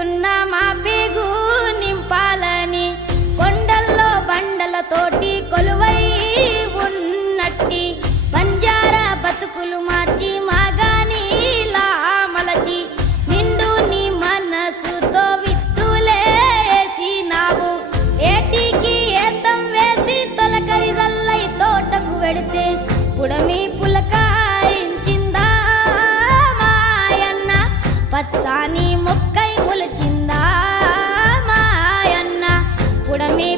పెరుగుతున్న మా పేగు నింపాలని కొండల్లో బండలతోటి కొలువై ఉన్నట్టి బంజారా బతుకులు మార్చి మాగానీలా మలచి నిండు నీ మనసుతో విత్తులేసినావు ఏటికి ఏతం వేసి తొలకరి జల్లై తోటకు వెడితే పుడమి పులకాయించిందా మాయన్న పచ్చాని మొక్కై ములచిందా మాయన్న పుడమి